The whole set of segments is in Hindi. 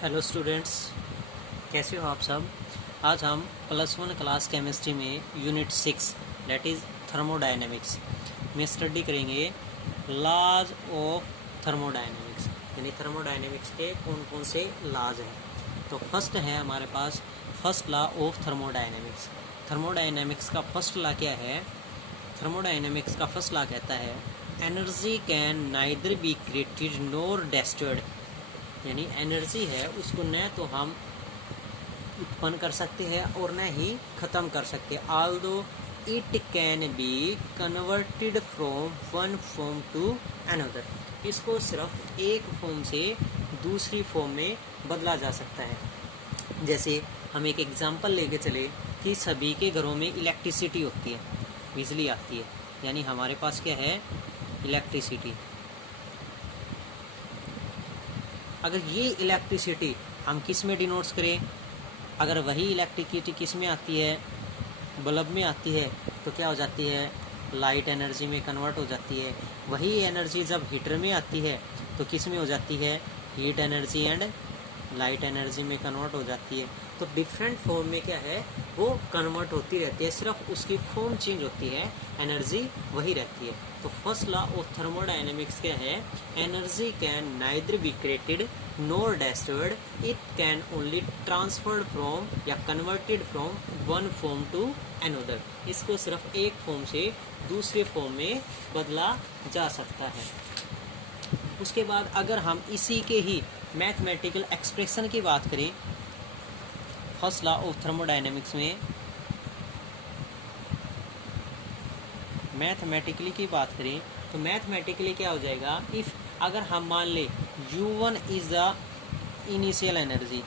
हेलो स्टूडेंट्स, कैसे हो आप सब। आज हम +1 क्लास केमिस्ट्री में यूनिट 6 दैट इज़ थर्मोडायनेमिक्स में स्टडी करेंगे लॉज ऑफ थर्मोडायनेमिक्स, यानी थर्मोडायनेमिक्स के कौन कौन से लॉज हैं। तो फर्स्ट है हमारे पास first law of thermodynamics. Thermodynamics का फर्स्ट लॉ क्या है? थर्मोडायनेमिक्स का फर्स्ट लॉ कहता है energy can neither be created nor destroyed, यानी एनर्जी है उसको न तो हम उत्पन्न कर सकते हैं और न ही ख़त्म कर सकते। Although it can be converted from one form to another, इसको सिर्फ एक फॉर्म से दूसरी फॉर्म में बदला जा सकता है। जैसे हम एक एग्जांपल लेके चले कि सभी के घरों में इलेक्ट्रिसिटी होती है, बिजली आती है, यानी हमारे पास क्या है? इलेक्ट्रिसिटी। अगर ये इलेक्ट्रिसिटी हम किस में डिनोट्स करें, अगर वही इलेक्ट्रिसिटी किस में आती है? बल्ब में आती है, तो क्या हो जाती है? लाइट एनर्जी में कन्वर्ट हो जाती है। वही एनर्जी जब हीटर में आती है तो किस में हो जाती है? Heat energy and light energy में कन्वर्ट हो जाती है। तो डिफरेंट फॉर्म में क्या है, वो कन्वर्ट होती रहती है, सिर्फ उसकी फॉर्म चेंज होती है, एनर्जी वही रहती है। तो फर्स्ट लॉ ऑफ थर्मोडायनेमिक्स क्या है? Energy can neither be created nor destroyed, it can only transferred from या converted from one form to another, इसको सिर्फ एक फॉर्म से दूसरे फॉर्म में बदला जा सकता है। उसके बाद अगर हम इसी के ही मैथमेटिकल एक्सप्रेशन की बात करें, फर्स्ट लॉ ऑफ थर्मोडायनेमिक्स में मैथमेटिकली की बात करें तो मैथमेटिकली क्या हो जाएगा? इफ अगर हम मान ले U1 is the initial energy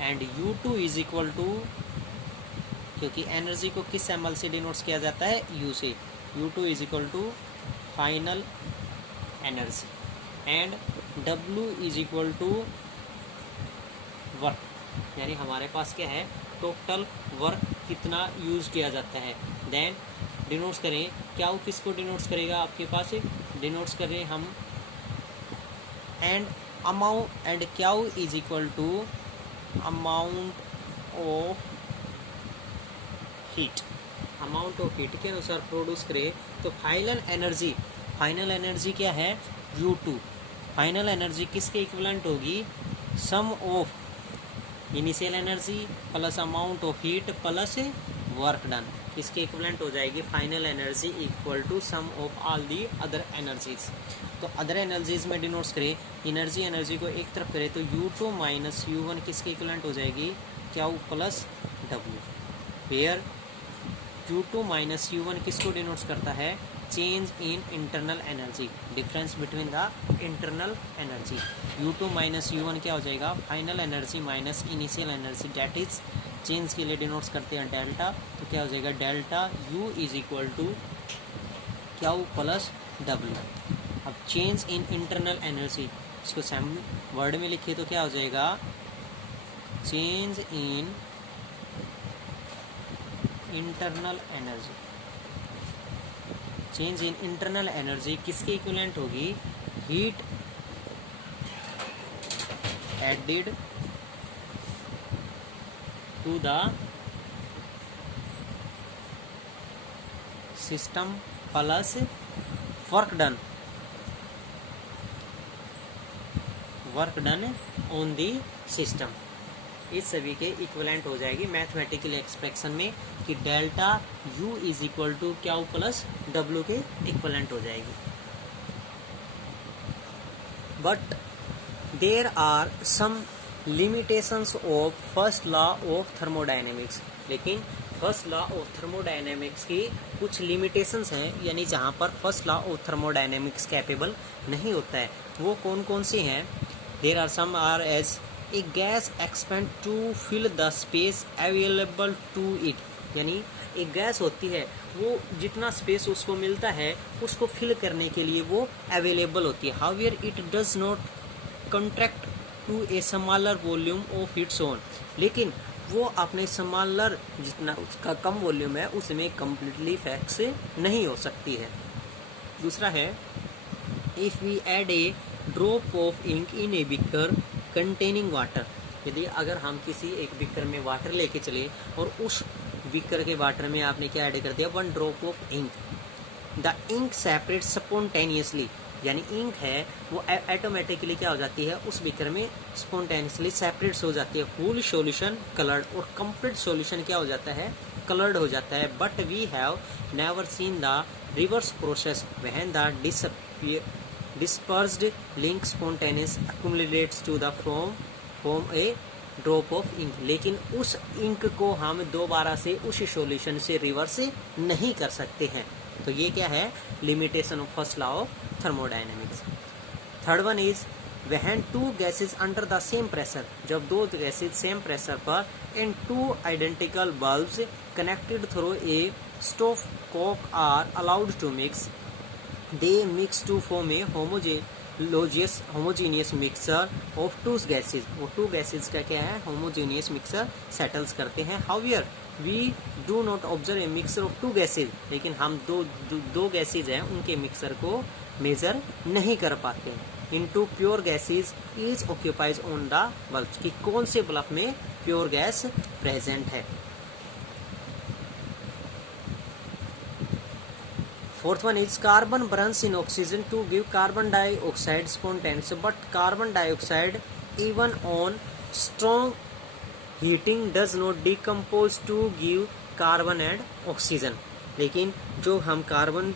and U2 is equal to, क्योंकि एनर्जी को किस एमएल से डिनोट्स किया जाता है? U से। U2 is equal to final energy and W is equal to work, यानी हमारे पास क्या है? टोटल वर्क कितना यूज किया जाता है। देन डिनोट्स करें, क्या वो किसको डिनोट्स करेगा? आपके पास डिनोट्स करें हम एंड अमाउंट, एंड क्या is equal to amount of heat. Amount of heat के अनुसार प्रोड्यूस करें तो फाइनल एनर्जी क्या है? U2। फाइनल एनर्जी किसके इक्विवेलेंट होगी? Sum of initial energy plus amount of heat plus work done, इसके इक्विवेलेंट हो जाएगी final energy equal to sum of all the other energies. तो अदर एनर्जीज में डिनोट्स करें, एनर्जी को एक तरफ करें तो U2 माइनस U1 किसके इक्विवेलेंट हो जाएगी? क्या plus W, where U2 minus U1 किसको डिनोट्स करता है? Change in internal energy, difference between the internal energy. U2 minus U1 क्या हो जाएगा? Final energy minus initial energy, that is change के लिए डिनोट्स करते हैं डेल्टा, तो क्या हो जाएगा? Delta U is equal to क्या प्लस W। अब चेंज इन इंटरनल एनर्जी, इसको सेम वर्ड में लिखिए तो क्या हो जाएगा? Change in internal energy. Change in internal energy किसके इक्विवेलेंट होगी? Heat added to the system plus work done on the system, इस सभी के इक्विवेलेंट हो जाएगी मैथमेटिकल एक्सप्रेशन में कि delta U is equal to क्या प्लस W के इक्विवेलेंट हो जाएगी। But there are some limitations of first law of thermodynamics, लेकिन फर्स्ट लॉ ऑफ थर्मोडायनेमिक्स की कुछ लिमिटेशंस हैं, यानी जहाँ पर first law of thermodynamics capable नहीं होता है। वो कौन कौन से हैं? There are some are as a gas expand to fill the space available to it, यानी एक गैस होती है, वो जितना स्पेस उसको मिलता है उसको फिल करने के लिए वो अवेलेबल होती है। However it does not contract to a smaller volume of its own, लेकिन वो अपने स्मॉलर जितना उसका कम वॉल्यूम है उसमें कम्प्लीटली फिक्स नहीं हो सकती है। दूसरा है if we add a drop of ink in a beaker containing water. यदि अगर हम किसी एक बिकर में वाटर लेके चले और उस बिकर के वाटर में आपने क्या ऐड कर दिया, 1 drop of ink, the ink separate spontaneously, यानी इंक है वो ऑटोमेटिकली क्या हो जाती है उस बिकर में स्पॉन्टेनियसली सेपरेट्स हो जाती है। होल सॉल्यूशन कलर्ड, और कंप्लीट सॉल्यूशन क्या हो जाता है, कलर्ड हो जाता है। But we have never seen the reverse process when the dispersed link spontaneous accumulates to the from a drop of ink. लेकिन उस इंक को हम दोबारा से उस सॉल्यूशन से रिवर्स नहीं कर सकते हैं। तो ये क्या है, limitation of first law of thermodynamics. Third one is when two gases under the same pressure, जब दो गैसेज सेम प्रेशर पर in two identical bulbs connected through a stopcock are allowed to mix, they mix to form a homogeneous mixture of two gases. वो टू गैसेज का क्या है, होमोजीनियस मिक्सर सेटल्स करते हैं। However we do not observe a mixture of two gases, लेकिन हम दो गैसेज हैं उनके मिक्सर को मेजर नहीं कर पाते। Into pure gases is occupies on the bulb, कि कौन से बल्ब में प्योर गैस प्रेजेंट है। Fourth one is carbon burns in oxygen to give carbon dioxide spontaneous, but carbon dioxide even on strong heating does not decompose to give carbon and oxygen. लेकिन जो हम कार्बन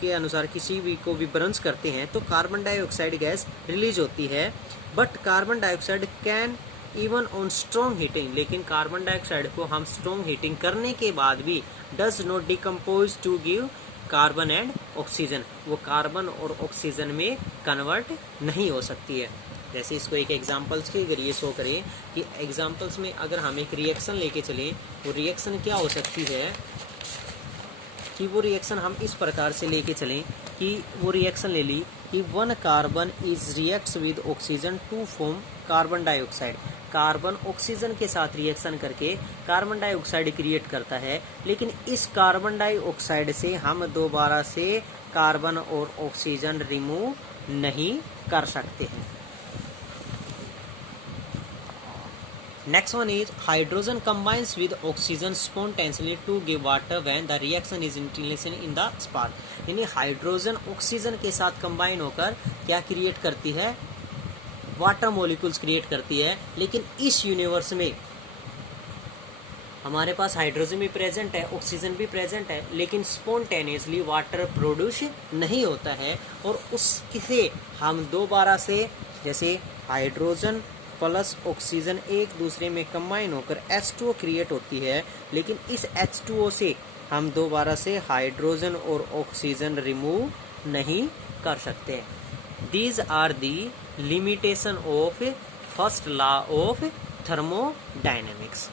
के अनुसार किसी भी को भी बर्न्स करते हैं तो कार्बन डाइऑक्साइड गैस रिलीज होती है, but carbon dioxide can even on strong heating, लेकिन कार्बन डाइऑक्साइड को हम स्ट्रॉन्ग हीटिंग करने के बाद भी does not decompose to give carbon and oxygen, वो कार्बन और ऑक्सीजन में कन्वर्ट नहीं हो सकती है। जैसे इसको एक एग्जांपल्स के जरिए शो करें कि एग्जांपल्स में अगर हम एक रिएक्शन लेके चलें, वो रिएक्शन क्या हो सकती है कि वो रिएक्शन हम इस प्रकार से लेके चलें कि वो रिएक्शन ले ली कि 1 carbon is reacts with oxygen to form carbon dioxide. Carbon oxygen के साथ रिएक्शन करके कार्बन डाइऑक्साइड क्रिएट करता है, लेकिन इस कार्बन डाइऑक्साइड से हम दोबारा से कार्बन और ऑक्सीजन रिमूव नहीं कर सकते हैं। Next one is hydrogen combines with oxygen spontaneously to give water when the reaction is initiated in the spark। यानी हाइड्रोजन ऑक्सीजन के साथ कंबाइन होकर क्या क्रिएट करती है, वाटर मॉलिक्यूल्स क्रिएट करती है। लेकिन इस यूनिवर्स में हमारे पास हाइड्रोजन भी प्रेजेंट है, ऑक्सीजन भी प्रेजेंट है, लेकिन स्पॉन्टेनियसली वाटर प्रोड्यूस नहीं होता है। और उससे हम दोबारा से जैसे हाइड्रोजन प्लस ऑक्सीजन एक दूसरे में कंबाइन होकर H2O क्रिएट होती है, लेकिन इस H2O से हम दोबारा से हाइड्रोजन और ऑक्सीजन रिमूव नहीं कर सकते। These are the limitation of first law of thermodynamics.